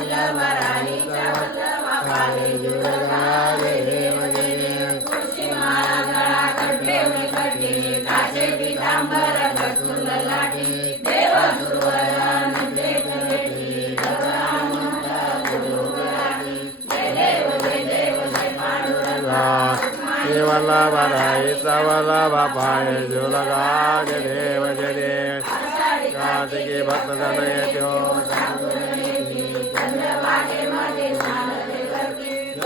वल्लभराणीच्या वल्लभापाये जुळगावे देव जय देव तुळशीमाळा गळात ठेवली काचे पितांबर देव जय देव जय देव जय पांडुरंगा देवाला वाला बापाय जुलगा जय देव जय देव कार्तिकी भक्त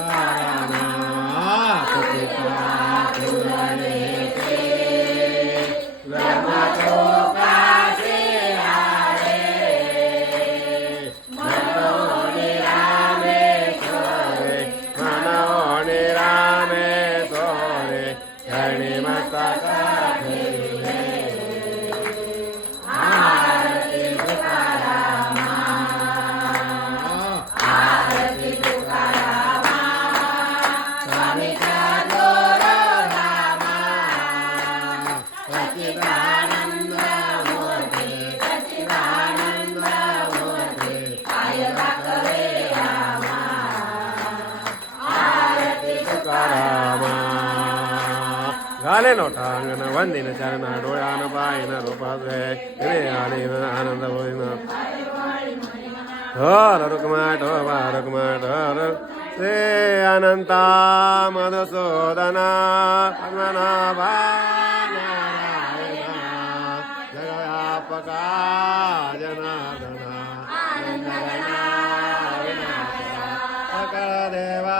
आरती तुकारामा सच्चिदानंद मूर्ती सच्चिदानंद मूर्ती पाय दाखवे रामा आरती तुकारामा घाले नोटांगण वंदिन चरण डोळ्यान पायन रूपाचे हिरे आलीन आनंद होईन। हर रुकमाट ढोबा रुकमाट हर श्री अनंता मधुसूदना पद्मनाभा త్రయంబకా జనార్దన అనంతగణ వినాశ సకల దేవా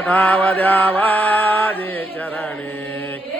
ठाव द्यावा जे चरणे.